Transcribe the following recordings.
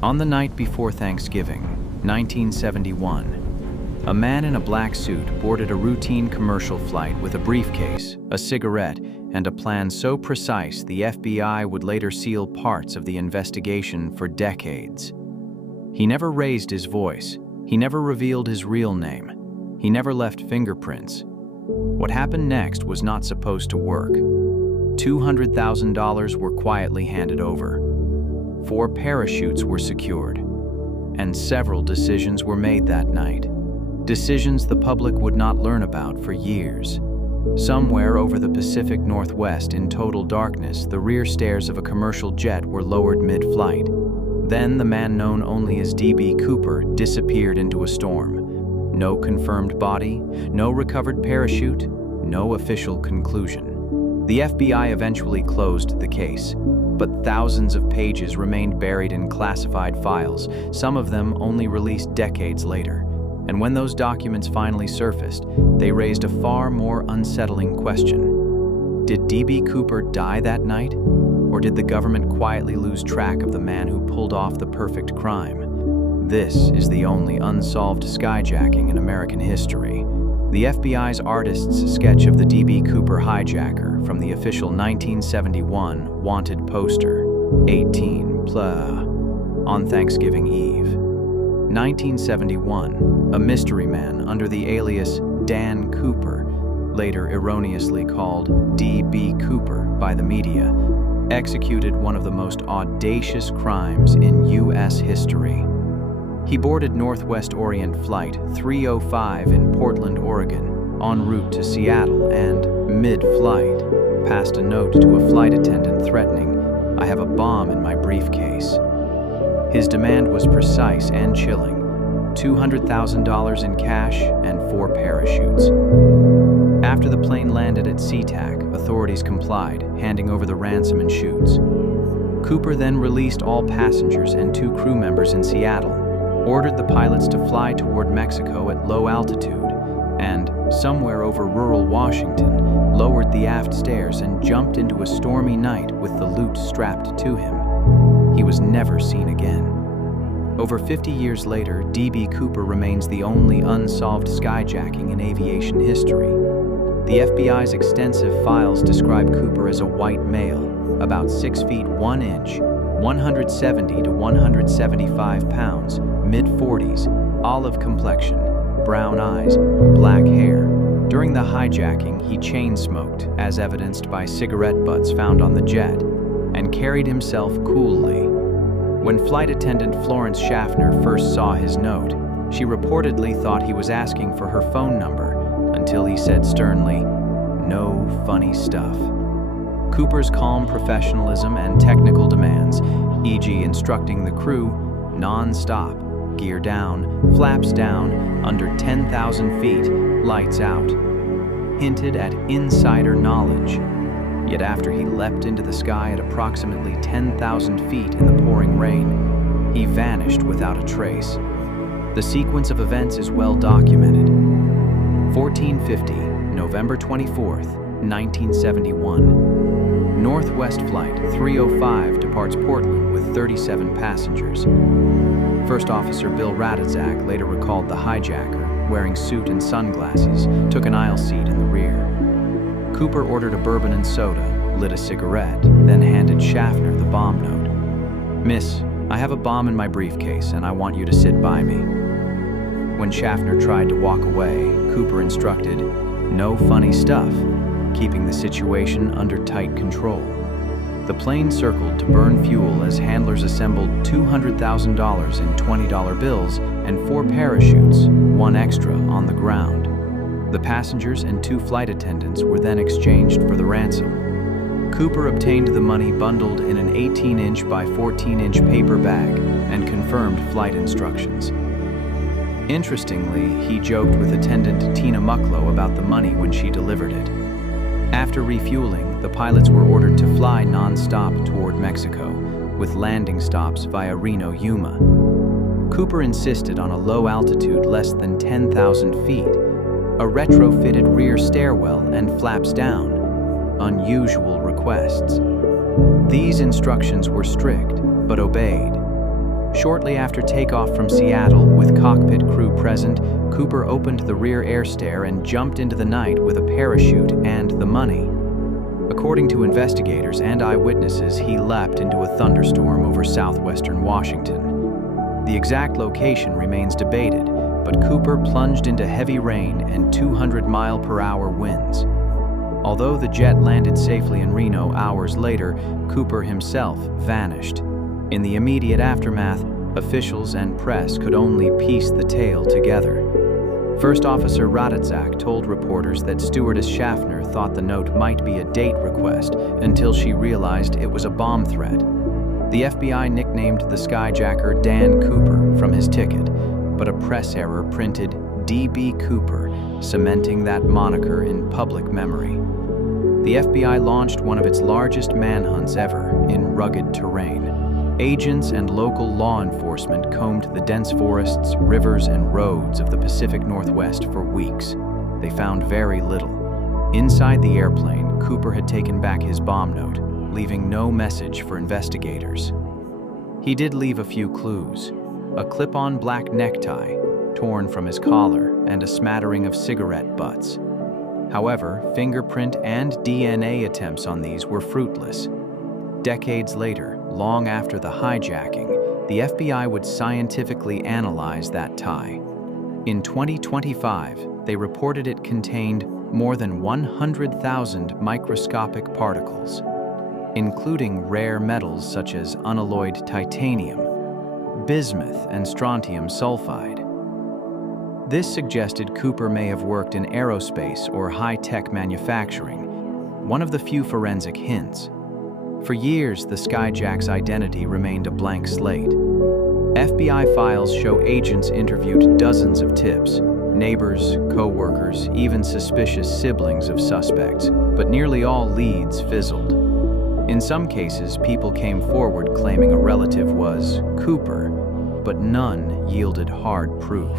On the night before Thanksgiving, 1971, a man in a black suit boarded a routine commercial flight with a briefcase, a cigarette, and a plan so precise the FBI would later seal parts of the investigation for decades. He never raised his voice. He never revealed his real name. He never left fingerprints. What happened next was not supposed to work. $200,000 were quietly handed over. 4 parachutes were secured. And several decisions were made that night. Decisions the public would not learn about for years. Somewhere over the Pacific Northwest in total darkness, the rear stairs of a commercial jet were lowered mid-flight. Then the man known only as D.B. Cooper disappeared into a storm. No confirmed body, no recovered parachute, no official conclusion. The FBI eventually closed the case, but thousands of pages remained buried in classified files, some of them only released decades later. And when those documents finally surfaced, they raised a far more unsettling question. Did D.B. Cooper die that night? Or did the government quietly lose track of the man who pulled off the perfect crime? This is the only unsolved skyjacking in American history. The FBI's artist's sketch of the D.B. Cooper hijacker from the official 1971 wanted poster, 18 on Thanksgiving Eve. 1971, a mystery man under the alias Dan Cooper, later erroneously called D.B. Cooper by the media, executed one of the most audacious crimes in U.S. history. He boarded Northwest Orient Flight 305 in Portland, Oregon, en route to Seattle, and, mid-flight, passed a note to a flight attendant threatening, "I have a bomb in my briefcase." His demand was precise and chilling, $200,000 in cash and 4 parachutes. After the plane landed at SeaTac, authorities complied, handing over the ransom and chutes. Cooper then released all passengers and 2 crew members in Seattle, ordered the pilots to fly toward Mexico at low altitude, and, somewhere over rural Washington, lowered the aft stairs and jumped into a stormy night with the loot strapped to him. He was never seen again. Over 50 years later, D.B. Cooper remains the only unsolved skyjacking in aviation history. The FBI's extensive files describe Cooper as a white male, about 6 feet 1 inch, 170 to 175 pounds, mid-40s, olive complexion, brown eyes, black hair. During the hijacking, he chain-smoked, as evidenced by cigarette butts found on the jet, and carried himself coolly. When flight attendant Florence Schaffner first saw his note, she reportedly thought he was asking for her phone number, until he said sternly, "No funny stuff." Cooper's calm professionalism and technical demands, e.g. instructing the crew, non-stop, gear down, flaps down, under 10,000 feet, lights out, hinted at insider knowledge. Yet after he leapt into the sky at approximately 10,000 feet in the pouring rain, he vanished without a trace. The sequence of events is well documented. 1450, November 24th, 1971. Northwest Flight 305 departs Portland with 37 passengers. First Officer Bill Radizak later recalled the hijacker, wearing suit and sunglasses, took an aisle seat in the rear. Cooper ordered a bourbon and soda, lit a cigarette, then handed Schaffner the bomb note. "Miss, I have a bomb in my briefcase and I want you to sit by me." When Schaffner tried to walk away, Cooper instructed, "No funny stuff," keeping the situation under tight control. The plane circled to burn fuel as handlers assembled $200,000 in $20 bills and 4 parachutes, 1 extra, on the ground. The passengers and 2 flight attendants were then exchanged for the ransom. Cooper obtained the money bundled in an 18-inch by 14-inch paper bag and confirmed flight instructions. Interestingly, he joked with attendant Tina Mucklow about the money when she delivered it. After refueling, the pilots were ordered to fly non-stop toward Mexico, with landing stops via Reno, Yuma. Cooper insisted on a low altitude less than 10,000 feet, a retrofitted rear stairwell, and flaps down. Unusual requests. These instructions were strict, but obeyed. Shortly after takeoff from Seattle, with cockpit crew present, Cooper opened the rear air stair and jumped into the night with a parachute and the money. According to investigators and eyewitnesses, he leapt into a thunderstorm over southwestern Washington. The exact location remains debated, but Cooper plunged into heavy rain and 200-mile-per-hour winds. Although the jet landed safely in Reno hours later, Cooper himself vanished. In the immediate aftermath, officials and press could only piece the tale together. First Officer Raditzak told reporters that Stewardess Schaffner thought the note might be a date request until she realized it was a bomb threat. The FBI nicknamed the skyjacker Dan Cooper from his ticket, but a press error printed D.B. Cooper, cementing that moniker in public memory. The FBI launched one of its largest manhunts ever in rugged terrain. Agents and local law enforcement combed the dense forests, rivers, and roads of the Pacific Northwest for weeks. They found very little. Inside the airplane, Cooper had taken back his bomb note, leaving no message for investigators. He did leave a few clues: a clip-on black necktie, torn from his collar, and a smattering of cigarette butts. However, fingerprint and DNA attempts on these were fruitless. Decades later, long after the hijacking, the FBI would scientifically analyze that tie. In 2025, they reported it contained more than 100,000 microscopic particles, including rare metals such as unalloyed titanium, bismuth, and strontium sulfide. This suggested Cooper may have worked in aerospace or high-tech manufacturing, one of the few forensic hints. For years, the skyjack's identity remained a blank slate. FBI files show agents interviewed dozens of tips, neighbors, co-workers, even suspicious siblings of suspects, but nearly all leads fizzled. In some cases, people came forward claiming a relative was Cooper, but none yielded hard proof.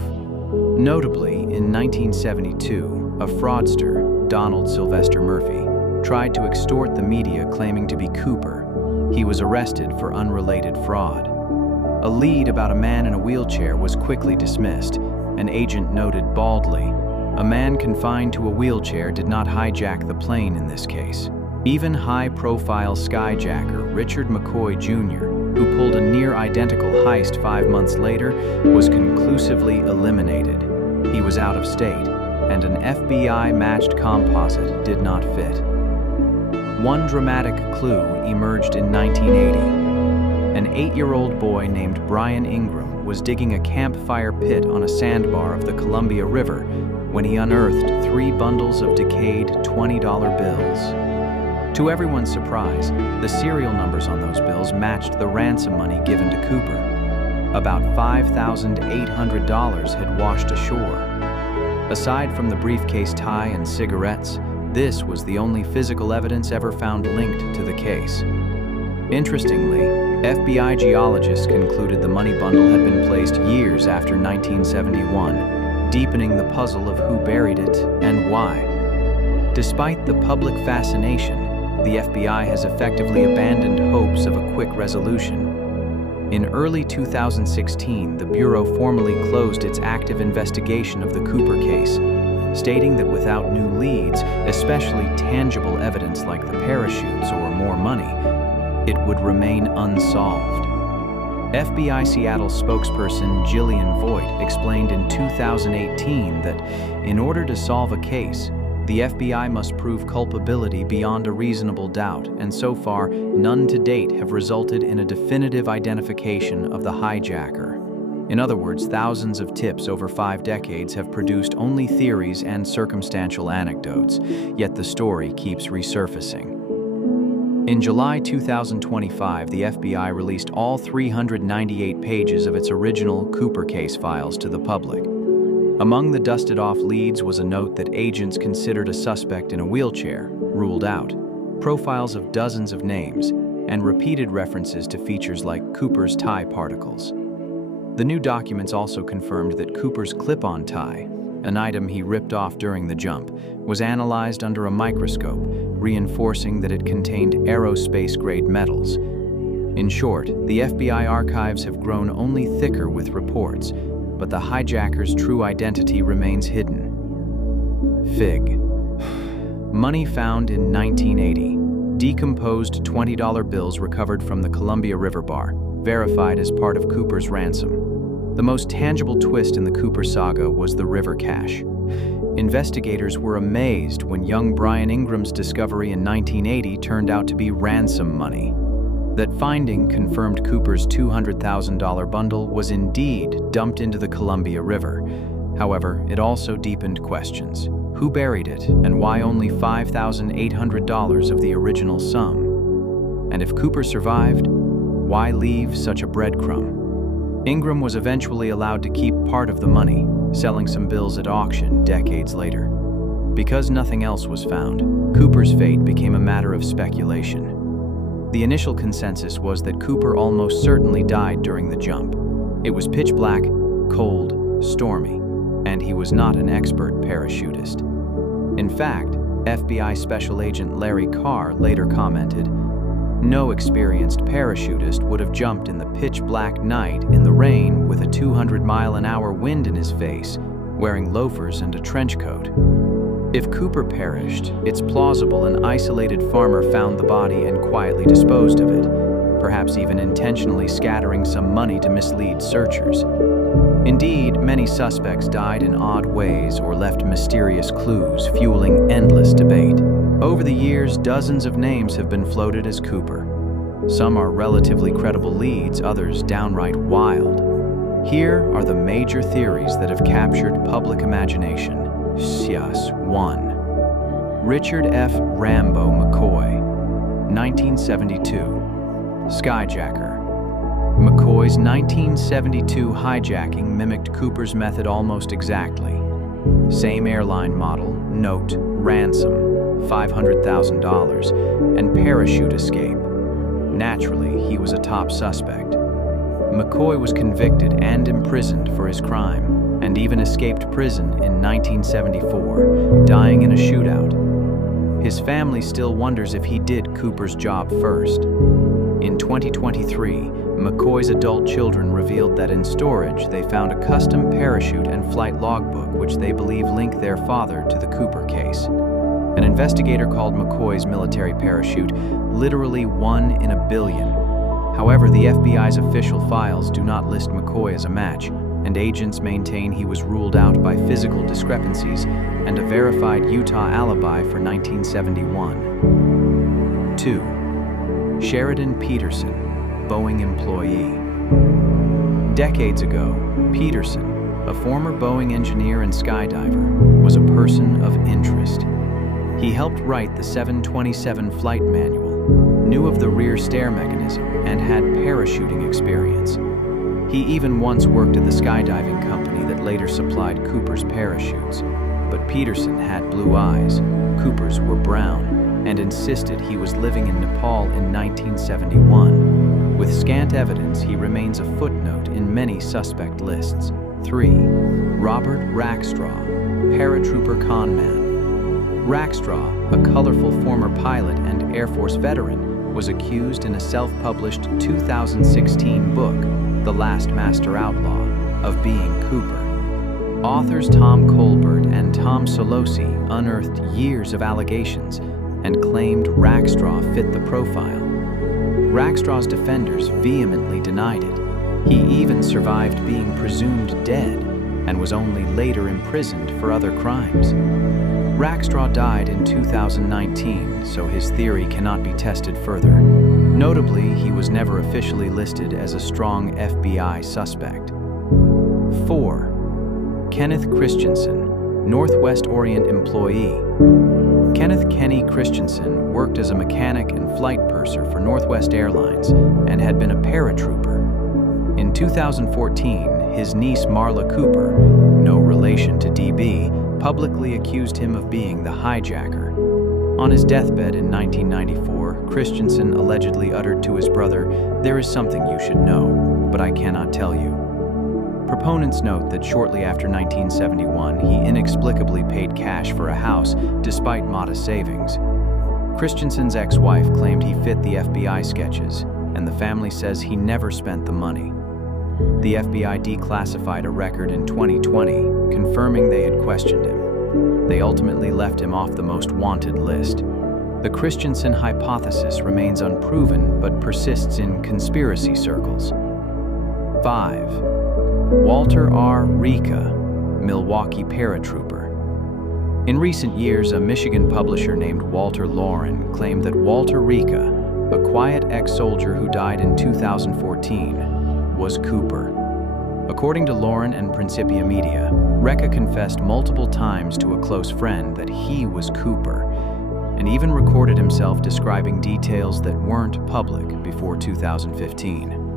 Notably, in 1972, a fraudster, Donald Sylvester Murphy, tried to extort the media claiming to be Cooper. He was arrested for unrelated fraud. A lead about a man in a wheelchair was quickly dismissed. An agent noted baldly, "A man confined to a wheelchair did not hijack the plane in this case." Even high-profile skyjacker Richard McCoy Jr., who pulled a near-identical heist 5 months later, was conclusively eliminated. He was out of state, and an FBI-matched composite did not fit. One dramatic clue emerged in 1980. An 8-year-old boy named Brian Ingram was digging a campfire pit on a sandbar of the Columbia River when he unearthed 3 bundles of decayed $20 bills. To everyone's surprise, the serial numbers on those bills matched the ransom money given to Cooper. About $5,800 had washed ashore. Aside from the briefcase tie and cigarettes, this was the only physical evidence ever found linked to the case. Interestingly, FBI geologists concluded the money bundle had been placed years after 1971, deepening the puzzle of who buried it and why. Despite the public fascination, the FBI has effectively abandoned hopes of a quick resolution. In early 2016, the Bureau formally closed its active investigation of the Cooper case, stating that without new leads, especially tangible evidence like the parachutes or more money, it would remain unsolved. FBI Seattle spokesperson Jillian Voigt explained in 2018 that in order to solve a case, the FBI must prove culpability beyond a reasonable doubt, and so far, none to date have resulted in a definitive identification of the hijacker. In other words, thousands of tips over 5 decades have produced only theories and circumstantial anecdotes, yet the story keeps resurfacing. In July 2025, the FBI released all 398 pages of its original Cooper case files to the public. Among the dusted-off leads was a note that agents considered a suspect in a wheelchair, ruled out, profiles of dozens of names, and repeated references to features like Cooper's tie particles. The new documents also confirmed that Cooper's clip-on tie, an item he ripped off during the jump, was analyzed under a microscope, reinforcing that it contained aerospace-grade metals. In short, the FBI archives have grown only thicker with reports, but the hijacker's true identity remains hidden. Fig. Money found in 1980. Decomposed $20 bills recovered from the Columbia River bar, verified as part of Cooper's ransom. The most tangible twist in the Cooper saga was the river cache. Investigators were amazed when young Brian Ingram's discovery in 1980 turned out to be ransom money. That finding confirmed Cooper's $200,000 bundle was indeed dumped into the Columbia River. However, it also deepened questions. Who buried it, and why only $5,800 of the original sum? And if Cooper survived, why leave such a breadcrumb? Ingram was eventually allowed to keep part of the money, selling some bills at auction decades later. Because nothing else was found, Cooper's fate became a matter of speculation. The initial consensus was that Cooper almost certainly died during the jump. It was pitch black, cold, stormy, and he was not an expert parachutist. In fact, FBI Special Agent Larry Carr later commented, "No experienced parachutist would have jumped in the pitch-black night in the rain with a 200-mile-an-hour wind in his face, wearing loafers and a trench coat." If Cooper perished, it's plausible an isolated farmer found the body and quietly disposed of it, perhaps even intentionally scattering some money to mislead searchers. Indeed, many suspects died in odd ways or left mysterious clues, fueling endless debate. Over the years, dozens of names have been floated as Cooper. Some are relatively credible leads, others downright wild. Here are the major theories that have captured public imagination. 1. Richard F. Rambo McCoy, 1972. Skyjacker. McCoy's 1972 hijacking mimicked Cooper's method almost exactly. Same airline model, note, ransom, $500,000, and parachute escape. Naturally, he was a top suspect. McCoy was convicted and imprisoned for his crime, and even escaped prison in 1974, dying in a shootout. His family still wonders if he did Cooper's job first. In 2023, McCoy's adult children revealed that in storage they found a custom parachute and flight logbook which they believe link their father to the Cooper case. An investigator called McCoy's military parachute literally 1 in a billion. However, the FBI's official files do not list McCoy as a match, and agents maintain he was ruled out by physical discrepancies and a verified Utah alibi for 1971. 2. Sheridan Peterson, Boeing employee. Decades ago, Peterson, a former Boeing engineer and skydiver, was a person of interest. He helped write the 727 flight manual, knew of the rear stair mechanism, and had parachuting experience. He even once worked at the skydiving company that later supplied Cooper's parachutes. But Peterson had blue eyes, Cooper's were brown, and insisted he was living in Nepal in 1971. With scant evidence, he remains a footnote in many suspect lists. 3. Robert Rackstraw, paratrooper conman. Rackstraw, a colorful former pilot and Air Force veteran, was accused in a self-published 2016 book, The Last Master Outlaw, of being Cooper. Authors Tom Colbert and Tom Solosi unearthed years of allegations and claimed Rackstraw fit the profile. Rackstraw's defenders vehemently denied it. He even survived being presumed dead and was only later imprisoned for other crimes. Rackstraw died in 2019, so his theory cannot be tested further. Notably, he was never officially listed as a strong FBI suspect. 4. Kenneth Christensen, Northwest Orient employee. Kenneth Kenny Christensen worked as a mechanic and flight purser for Northwest Airlines and had been a paratrooper. In 2014, his niece Marla Cooper, no relation to DB, publicly accused him of being the hijacker. On his deathbed in 1994, Christensen allegedly uttered to his brother, "There is something you should know, but I cannot tell you." Proponents note that shortly after 1971, he inexplicably paid cash for a house despite modest savings. Christensen's ex-wife claimed he fit the FBI sketches. and the family says he never spent the money. The FBI declassified a record in 2020, confirming they had questioned him. They ultimately left him off the most wanted list. The Christensen hypothesis remains unproven but persists in conspiracy circles. 5. Walter R. Rika, Milwaukee paratrooper. In recent years, a Michigan publisher named Walter Lauren claimed that Walter Rika, a quiet ex-soldier who died in 2014, was Cooper. According to Lauren and Principia Media, Rika confessed multiple times to a close friend that he was Cooper, and even recorded himself describing details that weren't public before 2015.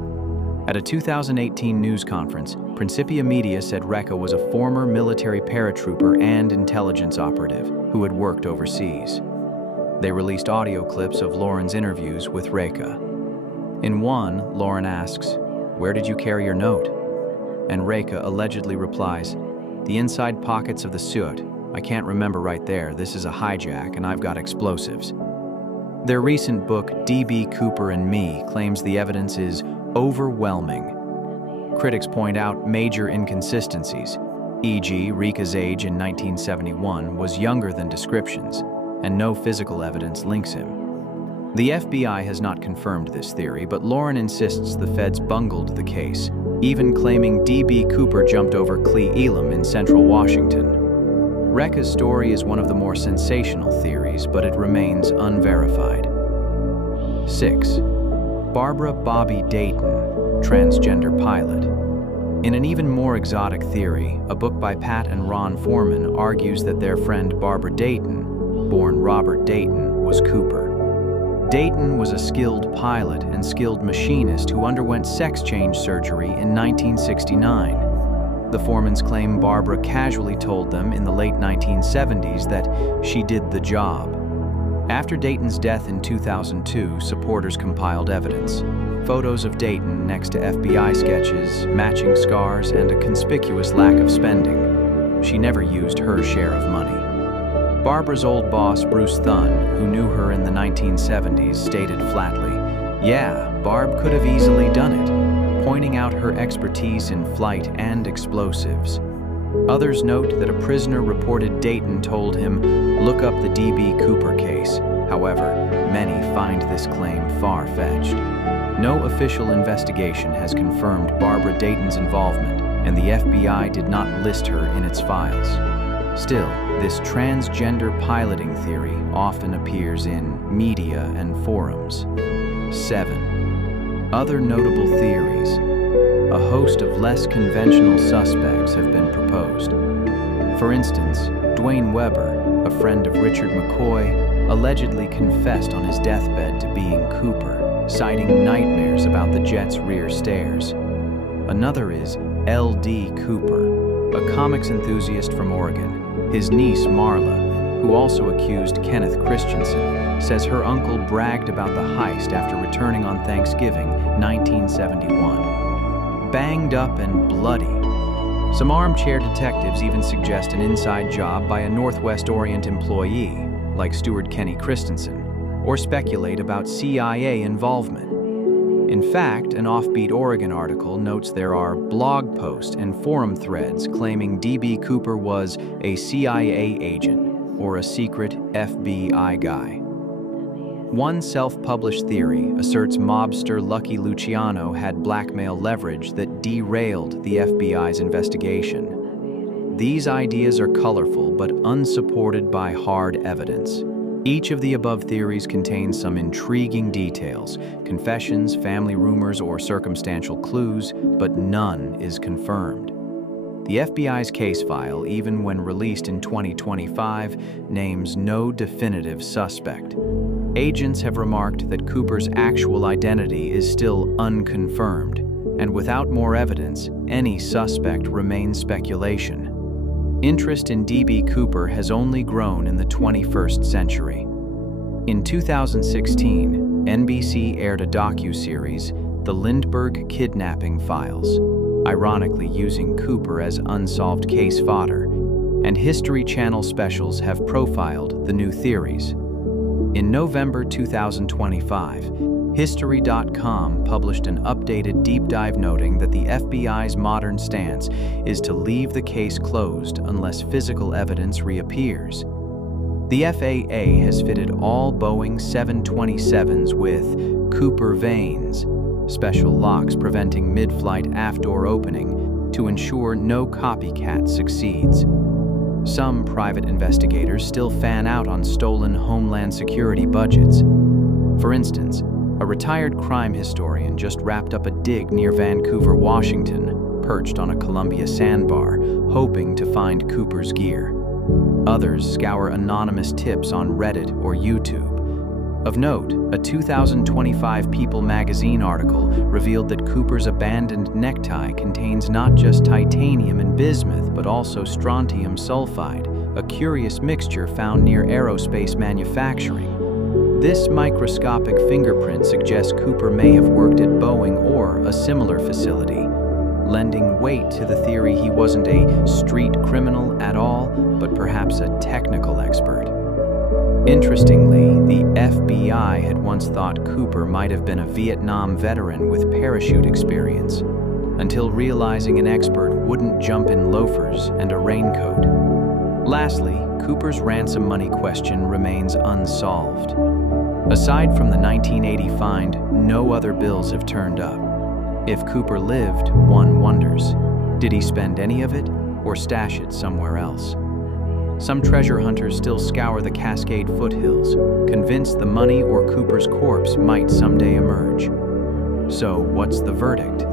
At a 2018 news conference, Principia Media said Rika was a former military paratrooper and intelligence operative who had worked overseas. They released audio clips of Lauren's interviews with Rika. In one, Lauren asks, "Where did you carry your note?" And Rika allegedly replies, "The inside pockets of the suit. I can't remember right there. This is a hijack and I've got explosives." Their recent book, D.B. Cooper and Me, claims the evidence is overwhelming. Critics point out major inconsistencies, e.g., Rika's age in 1971 was younger than descriptions, and no physical evidence links him. The FBI has not confirmed this theory, but Lauren insists the feds bungled the case, even claiming D.B. Cooper jumped over Cle Elum in central Washington. Rika's story is one of the more sensational theories, but it remains unverified. 6. Barbara Bobby Dayton, transgender pilot. In an even more exotic theory, a book by Pat and Ron Foreman argues that their friend Barbara Dayton, born Robert Dayton, was Cooper. Dayton was a skilled pilot and skilled machinist who underwent sex change surgery in 1969. The Foremans claim Barbara casually told them in the late 1970s that she did the job. After Dayton's death in 2002, supporters compiled evidence. Photos of Dayton next to FBI sketches, matching scars, and a conspicuous lack of spending. She never used her share of money. Barbara's old boss, Bruce Thunn, who knew her in the 1970s, stated flatly, "Yeah, Barb could have easily done it," pointing out her expertise in flight and explosives. Others note that a prisoner reported Dayton told him, "Look up the D.B. Cooper case." However, many find this claim far-fetched. No official investigation has confirmed Barbara Dayton's involvement, and the FBI did not list her in its files. Still, this transgender piloting theory often appears in media and forums. 7. Other notable theories. A host of less conventional suspects have been proposed. For instance, Dwayne Weber, a friend of Richard McCoy, allegedly confessed on his deathbed to being Cooper, citing nightmares about the jet's rear stairs. Another is L.D. Cooper, a comics enthusiast from Oregon. His niece, Marla, who also accused Kenneth Christensen, says her uncle bragged about the heist after returning on Thanksgiving, 1971. Banged up and bloody. Some armchair detectives even suggest an inside job by a Northwest Orient employee, like steward Kenny Christensen, or speculate about CIA involvement. In fact, an Offbeat Oregon article notes there are blog posts and forum threads claiming D.B. Cooper was a CIA agent or a secret FBI guy. One self-published theory asserts mobster Lucky Luciano had blackmail leverage that derailed the FBI's investigation. These ideas are colorful but unsupported by hard evidence. Each of the above theories contains some intriguing details, confessions, family rumors, or circumstantial clues, but none is confirmed. The FBI's case file, even when released in 2025, names no definitive suspect. Agents have remarked that Cooper's actual identity is still unconfirmed, and without more evidence, any suspect remains speculation. Interest in D.B. Cooper has only grown in the 21st century. In 2016, NBC aired a docuseries, The Lindbergh Kidnapping Files, ironically using Cooper as unsolved case fodder, and History Channel specials have profiled the new theories. In November 2025, History.com published an updated deep dive noting that the FBI's modern stance is to leave the case closed unless physical evidence reappears. The FAA has fitted all Boeing 727s with Cooper vanes, special locks preventing mid-flight aft door opening to ensure no copycat succeeds. Some private investigators still fan out on stolen Homeland Security budgets. For instance, a retired crime historian just wrapped up a dig near Vancouver, Washington, perched on a Columbia sandbar, hoping to find Cooper's gear. Others scour anonymous tips on Reddit or YouTube. Of note, a 2025 People magazine article revealed that Cooper's abandoned necktie contains not just titanium and bismuth, but also strontium sulfide, a curious mixture found near aerospace manufacturing. This microscopic fingerprint suggests Cooper may have worked at Boeing or a similar facility, lending weight to the theory he wasn't a street criminal at all, but perhaps a technical expert. Interestingly, the FBI had once thought Cooper might have been a Vietnam veteran with parachute experience, until realizing an expert wouldn't jump in loafers and a raincoat. Lastly, Cooper's ransom money question remains unsolved. Aside from the 1980 find, no other bills have turned up. If Cooper lived, one wonders, did he spend any of it or stash it somewhere else? Some treasure hunters still scour the Cascade foothills, convinced the money or Cooper's corpse might someday emerge. So, what's the verdict?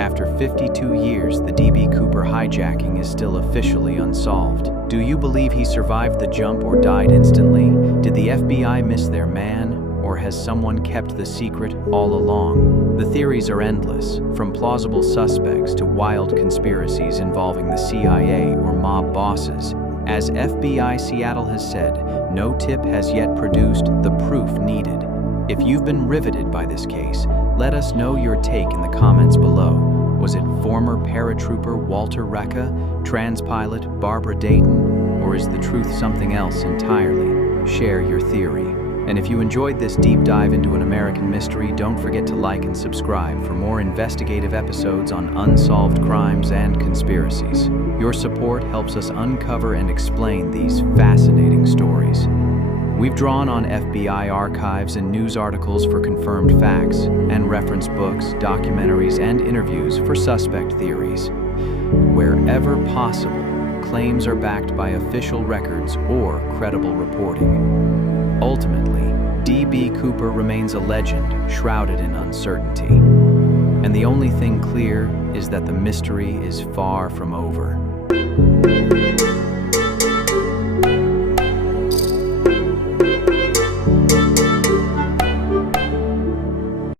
After 52 years, the D.B. Cooper hijacking is still officially unsolved. Do you believe he survived the jump or died instantly? Did the FBI miss their man? Or has someone kept the secret all along? The theories are endless, from plausible suspects to wild conspiracies involving the CIA or mob bosses. As FBI Seattle has said, no tip has yet produced the proof needed. If you've been riveted by this case, let us know your take in the comments below. Was it former paratrooper Walter Recca, transpilot Barbara Dayton, or is the truth something else entirely? Share your theory. And if you enjoyed this deep dive into an American mystery, don't forget to like and subscribe for more investigative episodes on unsolved crimes and conspiracies. Your support helps us uncover and explain these fascinating stories. We've drawn on FBI archives and news articles for confirmed facts, and reference books, documentaries, and interviews for suspect theories. Wherever possible, claims are backed by official records or credible reporting. Ultimately, D.B. Cooper remains a legend shrouded in uncertainty. And the only thing clear is that the mystery is far from over.